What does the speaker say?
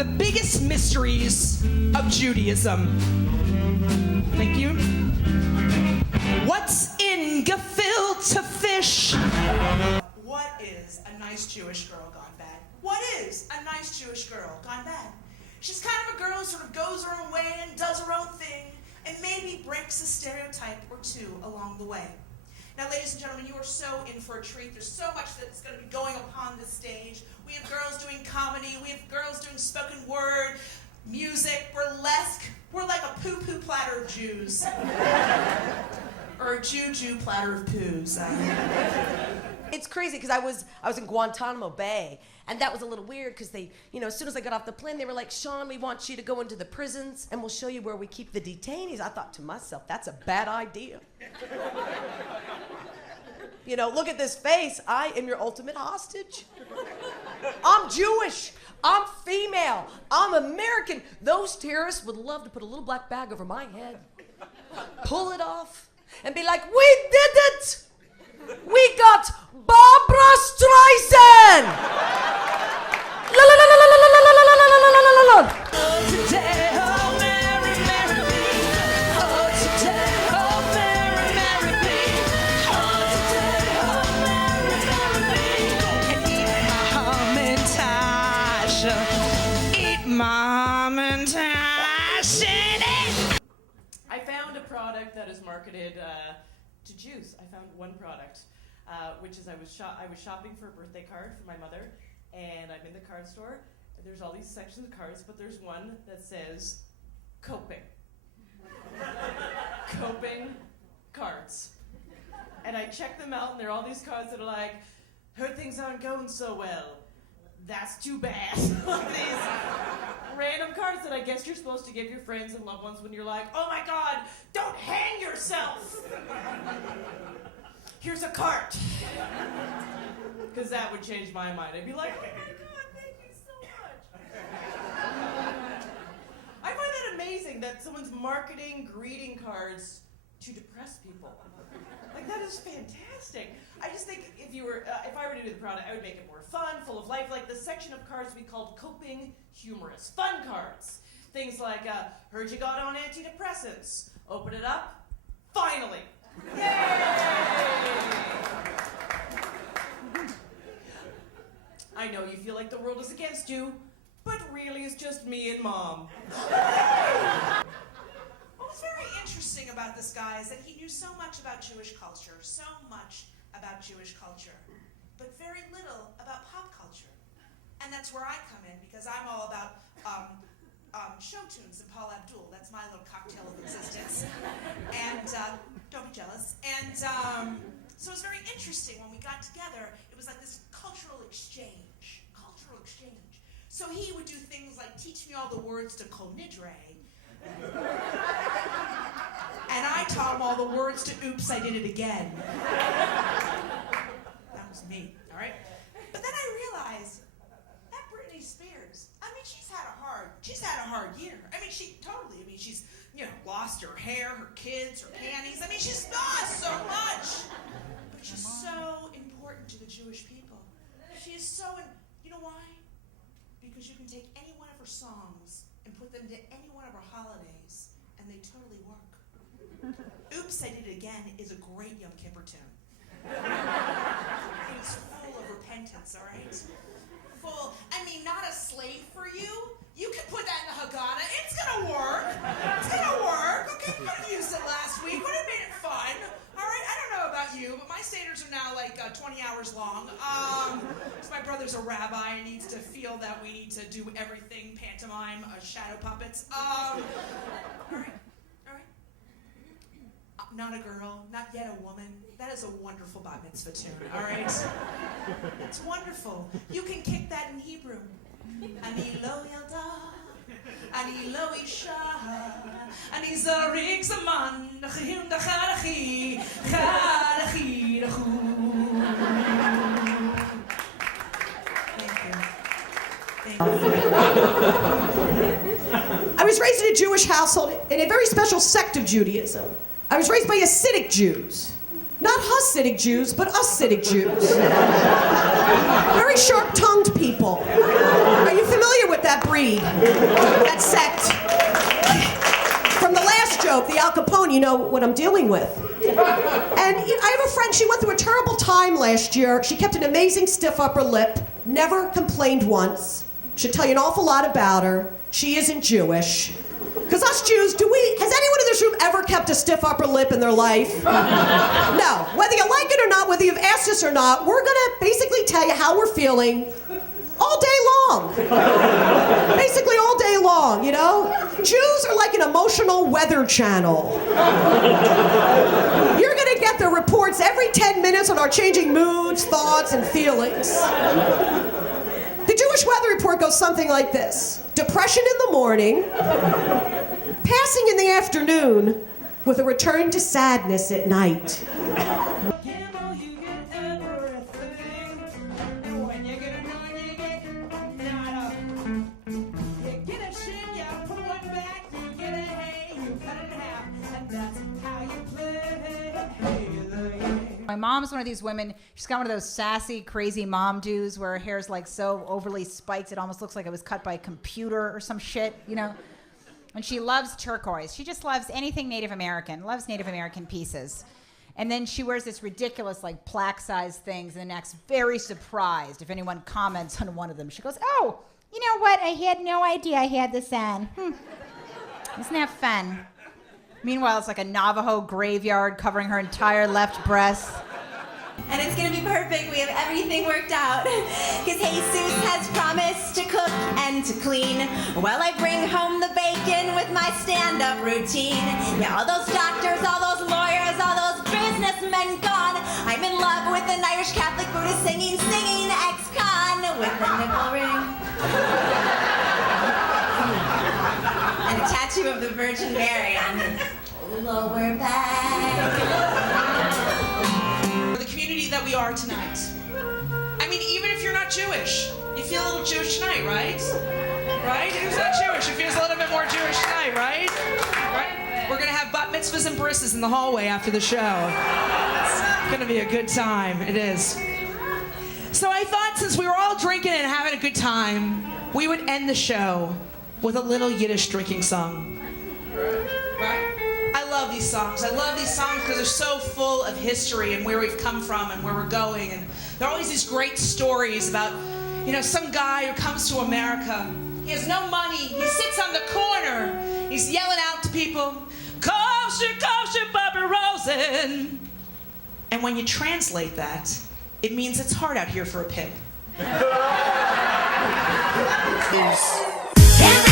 the biggest mysteries of Judaism. Thank you. What's in gefilte fish? What is a nice Jewish girl gone bad? What is a nice Jewish girl gone bad? She's kind of a girl who sort of goes her own way and does her own thing, and maybe breaks a stereotype or two along the way. Now, ladies and gentlemen, you are so in for a treat. There's so much that's going to be going upon this stage. We have girls doing comedy. We have girls doing spoken word, music, burlesque. We're like a poo-poo platter of Jews. Or a Jew platter of poos. It's crazy because I was in Guantanamo Bay, and that was a little weird because they, as soon as I got off the plane, they were like, Sean, we want you to go into the prisons and we'll show you where we keep the detainees. I thought to myself, that's a bad idea. Look at this face. I am your ultimate hostage. I'm Jewish. I'm female. I'm American. Those terrorists would love to put a little black bag over my head, pull it off, and be like, we did it! We got Barbra Streisand! La la la la la la la la la la la la la la. Oh, today, oh, Mary, Mary me. Oh, today, oh, Mary, Mary me. Oh, today, oh, Mary, Mary me. And eat my Hamantash. Eat my Hamantash. I found a product that is marketed to Jews. I found one product, which is I was shopping for a birthday card for my mother, and I'm in the card store, and there's all these sections of cards, but there's one that says coping. Coping cards. And I check them out, and there are all these cards that are like, heard things aren't going so well. That's too bad. Like these random cards that I guess you're supposed to give your friends and loved ones when you're like, oh my God, don't hang yourself. Here's a cart. Because that would change my mind. I'd be like, oh my God, thank you so much. I find that amazing that someone's marketing greeting cards to depress people. Like, that is fantastic. I just think if I were to do the product, I would make it more fun, full of life. Like the section of cards we called coping humorous. Fun cards. Things like, heard you got on antidepressants. Open it up. Finally. Yay! I know you feel like the world is against you, but really it's just me and Mom. What's very interesting about this guy is that he knew so much about Jewish culture, but very little about pop culture. And that's where I come in, because I'm all about show tunes and Paul Abdul. That's my little cocktail of existence. And don't be jealous. And so it was very interesting when we got together. It was like this cultural exchange. So he would do things like teach me all the words to Kol Nidre. And I taught him all the words to Oops, I Did It Again. That was me, all right? But then I realized that Britney Spears, she's had a hard year. She's, lost her hair, her kids, her panties. She's lost so much. But she's so important to the Jewish people. She is so, you know why? Because you can take any one of her songs and put them to any one of her holidays, and they totally work. Oops, I Did It Again is a great Yom Kippur tune. It's full of repentance, all right? Not a slave for you. You can put that in the Haggadah. It's gonna work. Okay, we could have used it last week. Would have made it fun. All right, I don't know about you, but my seders are now like 20 hours long. So my brother's a rabbi and needs to feel that we need to do everything pantomime, shadow puppets. All right. Not a girl, not yet a woman. That is a wonderful bat mitzvah tune, all right? It's wonderful. You can kick that in Hebrew. Ani lo yalda, ani lo isha, ani zarik zaman, nachim dacharachi, charachi dachu. Thank you. I was raised in a Jewish household in a very special sect of Judaism. I was raised by Hasidic Jews. Not Hasidic Jews, but Hasidic Jews. Very sharp-tongued people. Are you familiar with with that breed, that sect. From the last joke, the Al Capone, you know what I'm dealing with. And I have a friend, she went through a terrible time last year. She kept an amazing stiff upper lip, never complained once. Should tell you an awful lot about her. She isn't Jewish. Because us Jews, has anyone in this room ever kept a stiff upper lip in their life? No. Whether you like it or not, whether you've asked us or not, we're gonna basically tell you how we're feeling all day long. Basically all day long, you know? Jews are like an emotional weather channel. You're gonna get the reports every 10 minutes on our changing moods, thoughts, and feelings. The Jewish weather report goes something like this. Depression in the morning, passing in the afternoon, with a return to sadness at night. My mom's one of these women, she's got one of those sassy, crazy mom do's where her hair's like so overly spiked, it almost looks like it was cut by a computer or some shit, you know? And she loves turquoise. She just loves anything Native American, loves Native American pieces. And then she wears this ridiculous, like, plaque-sized things and acts very surprised if anyone comments on one of them. She goes, oh, you know what? I had no idea I had this on. Isn't that fun? Meanwhile, it's like a Navajo graveyard covering her entire left breast. And it's gonna be perfect. We have everything worked out. Cause Jesus has promised to cook and to clean while I bring home the bacon with my stand-up routine. Yeah, all those doctors, all those lawyers, all those businessmen gone. I'm in love with an Irish Catholic Buddhist singing ex-con with a nipple ring. And a tattoo of the Virgin Mary on her lower back. The community that we are tonight. I mean, even if you're not Jewish, you feel a little Jewish tonight, right? Right? Who's not Jewish? It feels a little bit more Jewish tonight, right? Right? We're gonna have bat mitzvahs and baristas in the hallway after the show. It's gonna be a good time. It is. So I thought since we were all drinking and having a good time, we would end the show with a little Yiddish drinking song. Right? I love these songs. I love these songs because they're so full of history and where we've come from and where we're going. And there are always these great stories about, you know, some guy who comes to America. He has no money. He sits on the corner. He's yelling out to people, kosher, kosher, Barbara Rosen. And when you translate that, it means it's hard out here for a pimp. Peace.